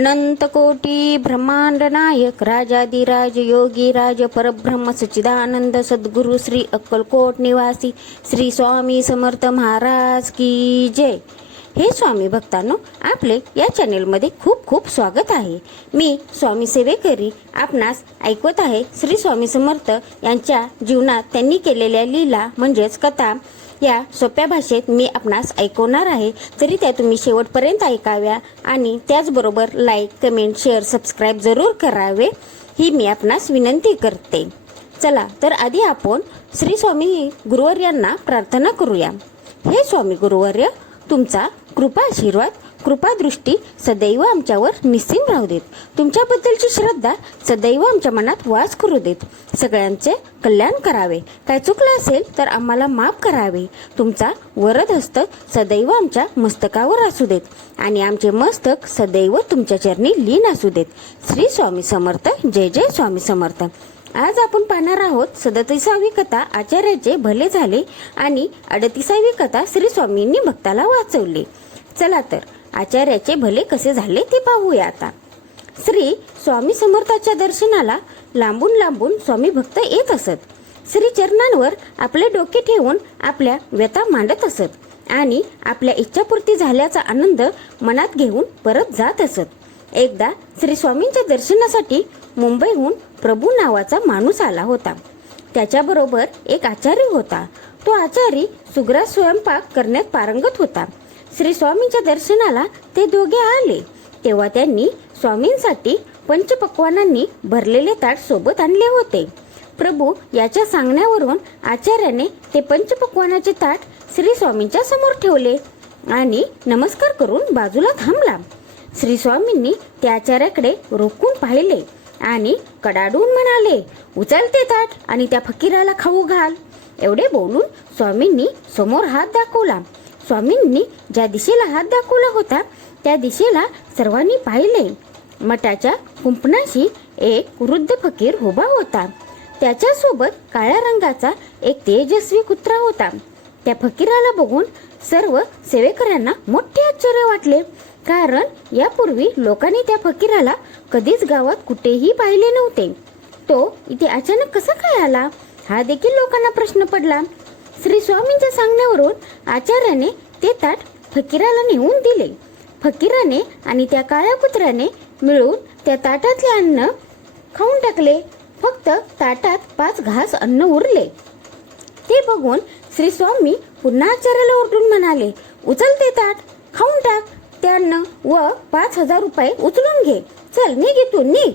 अनंत कोटी ब्रह्मांड नायक राजाधिराज योगीराज परब्रह्म सच्चिदानंद सद्गुरु श्री अक्कलकोट निवासी श्री स्वामी समर्थ महाराज की जय। हे स्वामी भक्तांनो, आपले या चॅनेलमध्ये खूप खूप स्वागत आहे। मी स्वामी सेवेकरी आपणास ऐकवत आहे श्री स्वामी समर्थ यांच्या जीवनात त्यांनी केलेल्या लीला म्हणजेच कथा या सोप्या भाषेत मी आपणास ऐकवणार आहे। तरी त्या तुम्ही शेवटपर्यंत ऐकाव्या आणि त्याचबरोबर लाईक, कमेंट, शेअर, सबस्क्राईब जरूर करावे ही मी आपणास विनंती करते। चला तर आधी आपण श्री स्वामी गुरुवर्यांना प्रार्थना करूया। हे स्वामी गुरुवर्य, तुमचा कृपा आशीर्वाद कृपा दृष्टी सदैव आमच्यावर निश्चिंत राहू देत। तुमच्याबद्दलची श्रद्धा सदैव आमच्या मनात वास करू देत। सगळ्यांचे कल्याण करावे। काय चुकलं असेल तर आम्हाला माफ करावे। तुमचा वरद हस्त सदैव आमच्या मस्तकावर असू देत आणि आमचे मस्तक सदैव तुमच्या चरणी लीन असू देत। श्री स्वामी समर्थ। जय जय स्वामी समर्थ। आज आपण पाहणार आहोत 37वी कथा आचार्याचे भले झाले आणि 38वी कथा श्री स्वामींनी भक्ताला वाचवले। चला तर आचार्याचे भले कसे झाले ते पाहूया आता। श्री स्वामी समर्थाच्या दर्शनाला लांबून लांबून स्वामी भक्त येत असत। श्री चरणांवर आपले डोके ठेवून आपल्या व्यथा मांडत असत आणि आपल्या इच्छापूर्ती झाल्याचा आनंद मनात घेऊन परत जात असत। एकदा श्री स्वामींच्या दर्शनासाठी मुंबईहून प्रभू नावाचा माणूस आला होता। त्याच्याबरोबर एक आचारी होता। तो आचारी सुग्रास स्वयंपाक करण्यात पारंगत होता। श्री स्वामींच्या दर्शनाला ते दोघे आले तेव्हा त्यांनी स्वामींसाठी पंचपक्वानांनी भरलेले ताट सोबत आणले होते। प्रभू याच्या सांगण्यावरून आचार्याने ते पंचपक्वानाचे ताट श्री स्वामींच्या समोर ठेवले आणि नमस्कार करून बाजूला थांबला। श्री स्वामींनी त्या आचार्याकडे रोखून पाहिले आणि कडाडून म्हणाले, उचल ते ताट आणि त्या फकीराला खाऊ घाल। एवढे बोलून स्वामींनी समोर हात दाखवला। स्वामींनी ज्या दिशेला हात दाखवला होता त्या दिशेला सर्वांनी पाहिले। मठाच्या कुंपणाशी एक वृद्ध फकीर उभा होता। त्याच्या सोबत काळ्या रंगाचा एक तेजस्वी कुत्रा होता। त्या फकीराला बघून सर्व सेवेकऱ्यांना मोठे आश्चर्य वाटले, कारण यापूर्वी लोकांनी त्या फकीराला कधीच गावात कुठेही पाहिले नव्हते। तो इथे अचानक कसा काय आला हा देखील लोकांना प्रश्न पडला। श्री स्वामींच्या सांगण्यावरून आचार्याने ते ताट फकीराला नेऊन दिले। फकीराने आणि त्या काळ्या कुत्र्याने मिळून त्या ताटातले अन्न खाऊन टाकले। फक्त ताटात 5 घास अन्न उरले। ते बघून श्री स्वामी पुन्हा आचार्याला ओरडून म्हणाले, उचल ते ताट, खाऊन टाक ते अन्न व 5000 रुपये उचलून घे। चल निघ इथून, निघ।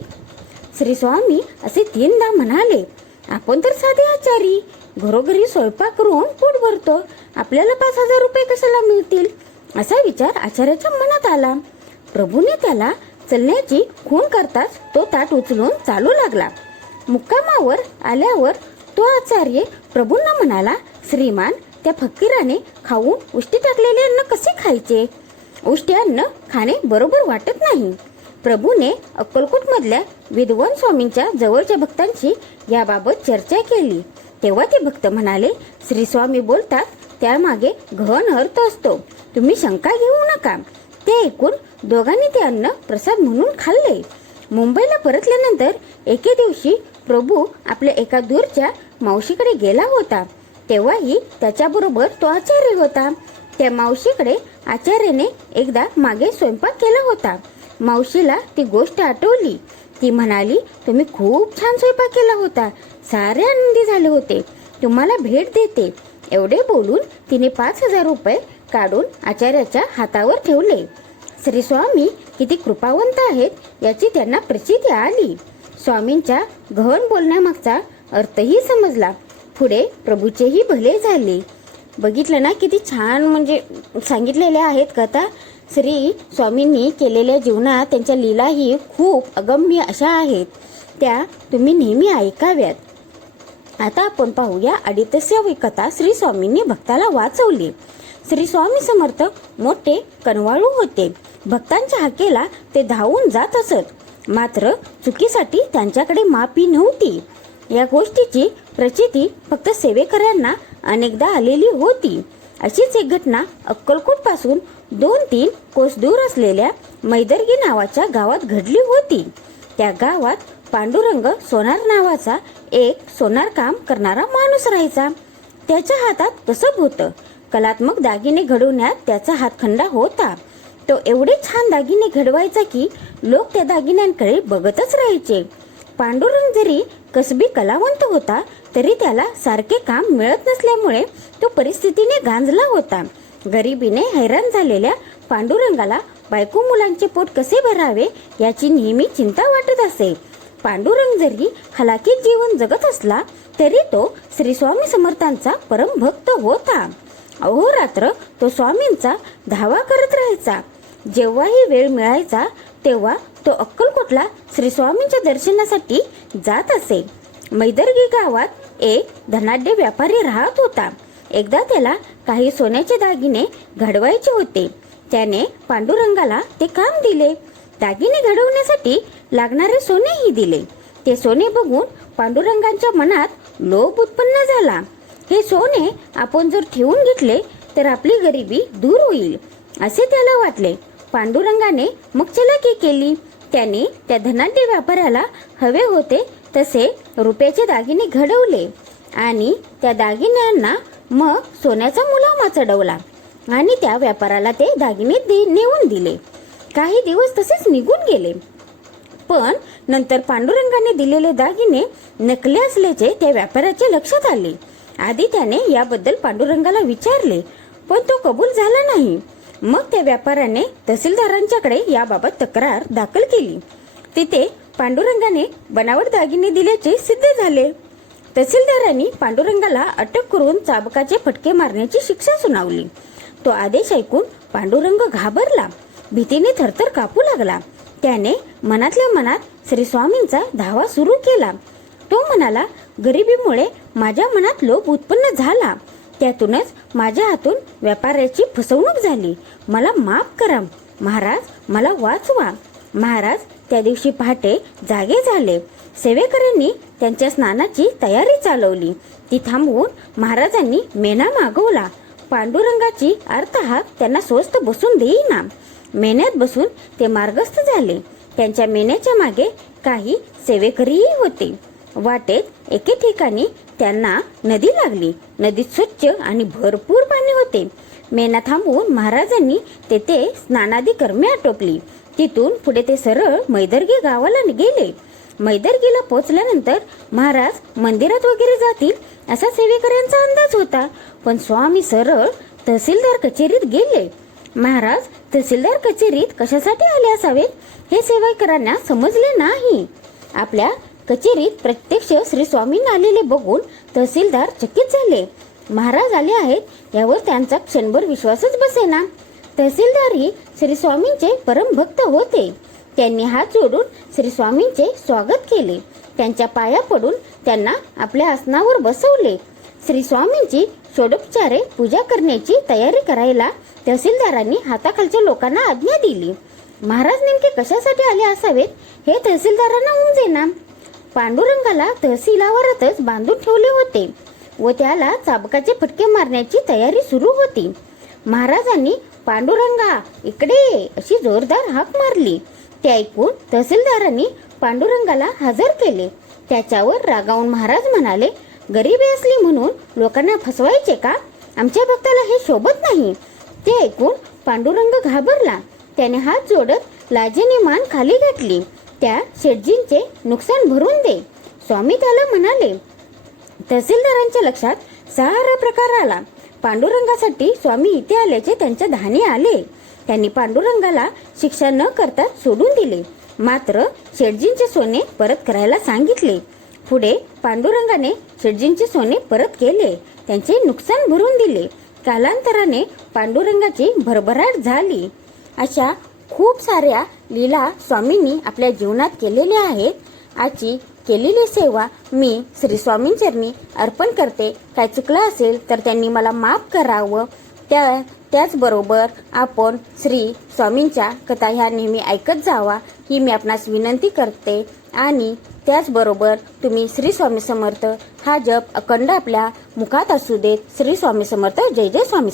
श्री स्वामी असे 3दा म्हणाले, आपण तर साधे आचारी, घरोघरी स्वयंपाक करून पोट भरतो, आपल्याला 5000 रुपये कशाला मिळतील असा विचार आचार्याच्या मनात आला। प्रभूने त्याला चलण्याची खूण करताच तो ताट उचलून चालू लागला। मुक्कामावर आल्यावर तो आचार्य प्रभूंना म्हणाला, श्रीमान, त्या फकीराने खाऊन उष्टी टाकलेले अन्न कसे खायचे? उष्टी अन्न खाणे बरोबर वाटत नाही। प्रभूने अक्कलकोट मधल्या विद्वान स्वामींच्या जवळच्या भक्तांशी याबाबत चर्चा केली तेव्हा ते भक्त म्हणाले, श्री स्वामी बोलतात त्यामागे गहन अर्थ असतो, तुम्ही शंका घेऊ नका। ते ऐकून दोघांनी ते अन्न प्रसाद म्हणून खाल्ले। मुंबईला परतल्यानंतर एके दिवशी प्रभू आपल्या एका दूरच्या मावशीकडे गेला होता। तेव्हाही त्याच्याबरोबर तो आचार्य होता। त्या मावशीकडे आचार्याने एकदा मागे स्वयंपाक केला होता। मावशीला ती गोष्ट आठवली। ती म्हणाली, तुम्ही खूप छान स्वयंपाक केला होता, सारे आनंदी झाले होते, तुम्हाला भेट देते। एवढे बोलून तिने 5000 रुपये काढून आचार्याच्या हातावर ठेवले। श्री स्वामी किती कृपावंत आहेत याची त्यांना प्रचिती आली। स्वामींच्या गहन बोलण्यामागचा अर्थही समजला। पुढे प्रभूचेही भले झाले। बघितलं ना, किती छान म्हणजे सांगितलेल्या आहेत कथा। श्री स्वामींनी केलेल्या जीवनात त्यांच्या लीलाही खूप अगम्य अशा आहेत, त्या तुम्ही नेहमी ऐकाव्यात। आता आपण पाहूया 38वी कथा श्री स्वामींनी भक्ताला वाचवली। श्री स्वामी समर्थ मोठे कनवाळू होते। भक्तांच्या हाकेला ते धावून जात असत, मात्र चुकीसाठी त्यांच्याकडे माफी नव्हती। या गोष्टीची प्रचिती फक्त सेवेकऱ्यांना अनेकदा आलेली होती। अशीच एक घटना अक्कलकोट पासून 2-3 कोस दूर असलेल्या मैदर्गी नावाच्या गावात घडली होती. त्या गावात पांडुरंग सोनार नावाचा एक सोनार काम करणारा माणूस राहायचा. त्याच्या हातात कसब होतं. कलात्मक दागिने घडवण्यात त्याचा हातखंडा होता. तो एवढे छान दागिने घडवायचा की लोक त्या दागिन्यांकडे बघतच राहायचे. पांडुरंग जरी कसबी कलावंत होता तरी त्याला सारखे काम मिळत नसल्यामुळे तो परिस्थितीने गांजला होता. गरिबीने हैराण झालेल्या पांडुरंगाला बायको मुलांचे पोट कसे भरावे याची नेहमी चिंता वाटत असे. पांडुरंग जरी हलाखीत जीवन जगत असला तरी तो श्री स्वामी समर्थांचा परमभक्त होता. अहोरात्र तो स्वामींचा धावा करत राहायचा. जेव्हाही वेळ मिळायचा तेव्हा तो अक्कलकोटला श्री स्वामींच्या दर्शनासाठी जात असे. मैदर्गी गावात एक धनाढ्य व्यापारी राहत होता. एकदा त्याला काही सोन्याचे दागिने घडवायचे होते. त्याने पांडुरंगाला ते काम दिले. दागिने घडवण्यासाठी लागणारे सोनेही दिले. ते सोने बघून पांडुरंगाच्या मनात लोभ उत्पन्न झाला. हे सोने आपण जर ठेवून घेतले तर आपली गरिबी दूर होईल असे त्याला वाटले. पांडुरंगाने मग चलाकी केली. त्याने त्या धनाढ्य व्यापाऱ्याला हवे होते तसे रुपयाचे दागिने घडवले आणि त्या दागिन्यांना मग सोन्याचा मुलामा चढवला आणि त्या व्यापाराला ते दागिने नेऊन दिले. काही दिवस तसेच निघून गेले. पण नंतर पांडुरंगाने दिलेले दागिने नकली असल्याचे त्या व्यापाऱ्याच्या लक्षात आले. आधी त्याने याबद्दल पांडुरंगाला विचारले पण तो कबूल झाला नाही. मग त्या व्यापाऱ्याने तहसीलदारांच्याकडे याबाबत तक्रार दाखल केली. तिथे पांडुरंगाने बनावट दागिने दिल्याचे सिद्ध झाले. तहसीलदारांनी पांडुरंगाला अटक करून चाबकाचे फटके मारण्याची शिक्षा सुनावली. तो आदेश ऐकून पांडुरंग घाबरला. भीतीने थरथर कापू लागला. त्याने मनातल्या मनात श्री स्वामींचा धावा सुरू केला. तो म्हणाला, गरिबीमुळे माझ्या मनात लोभ उत्पन्न झाला. त्यातूनच माझ्या हातून व्यापाऱ्याची फसवणूक झाली. मला माफ करा महाराज, मला वाचवा. महाराज त्या दिवशी पहाटे जागे झाले. सेवेकऱ्यांनी त्यांच्या स्नानाची तयारी चालवली. ती थांबवून महाराजांनी मेणा मागवला. पांडुरंगाची अर्थहाक त्यांना स्वस्त बसून देईना. मेन्यात बसून ते मार्गस्थ झाले. त्यांच्या मेन्याच्या मागे काही सेवेकरीही होते. वाटेत एके ठिकाणी त्यांना नदी लागली. नदीत स्वच्छ आणि भरपूर पाणी होते. मेना थांबवून महाराजांनी तेथे स्नानादी कर्मे आटोपली. तिथून पुढे ते सरळ मैदर्गी गावाला गेले. मैदर्गीला पोहोचल्यानंतर महाराज मंदिरात वगैरे जातील असा सेवेकऱ्यांचा अंदाज होता. पण स्वामी सरळ तहसीलदार कचेरीत गेले. महाराज तहसीलदार कचेरीत कशासाठी आले असावेत हे सेवेकरांना समजले नाही. आपल्या कचेरीत प्रत्यक्ष श्री स्वामींना आलेले बघून तहसीलदार चकित झाले. महाराज आले आहेत यावर त्यांचा क्षणभर विश्वासच बसेना. तहसीलदारही श्री स्वामींचे परम भक्त होते. त्यांनी हात जोडून श्री स्वामींचे स्वागत केले. त्यांच्या पाया पडून त्यांना आपल्या आसनावर बसवले. श्री स्वामींची षोडोपचारे पूजा करण्याची तयारी करायला तहसीलदारांनी हाताखालच्या लोकांना आज्ञा दिली. महाराज नेमके कशासाठी आले असावेत हे तहसीलदारांना उमजेना. पांडुरंगाला तहसीलावरच बांधून ठेवले होते व त्याला चाबकाचे फटके मारण्याची तयारी सुरू होती. महाराजांनी पांडुरंगा इकडे अशी जोरदार हाक मारली. ते ऐकून तहसीलदारांनी पांडुरंगाला हजर केले. त्याच्यावर रागावून महाराज म्हणाले, गरिबी असली म्हणून लोकांना फसवायचे का? आमच्या भक्ताला हे शोभत नाही. ते ऐकून पांडुरंग घाबरला. त्याने हात जोडत लाजेने मान खाली घातली. त्या शेठजींचे नुकसान भरून दे. स्वामी त्याला म्हणाले. तहसीलदारांच्या लक्षात सारा प्रकार आला. पांडुरंगासाठी स्वामी इथे आल्याचे त्यांच्या ध्यानी आले. त्यांनी पांडुरंगाला शिक्षा न करता सोडून दिले. मात्र शेठजींचे सोने परत करायला सांगितले. पुढे पांडुरंगाने शेठजींचे सोने परत केले. त्यांचे नुकसान भरून दिले. कालांतराने पांडुरंगाची भरभराट झाली. अशा खूप साऱ्या लीला स्वामींनी आपल्या जीवनात केलेल्या आहेत. आजची केलेली सेवा मी श्री स्वामींचरणी अर्पण करते. काय चुकलं असेल तर त्यांनी मला माफ करावं. त्याचबरोबर आपण श्री स्वामींच्या कथा ह्या नेहमी ऐकत जावा ही मी आपणास विनंती करते. आणि त्याचबरोबर तुम्ही श्री स्वामी समर्थ हा जप अखंड आपल्या मुखात असू देत. श्री स्वामी समर्थ. जय जय स्वामी.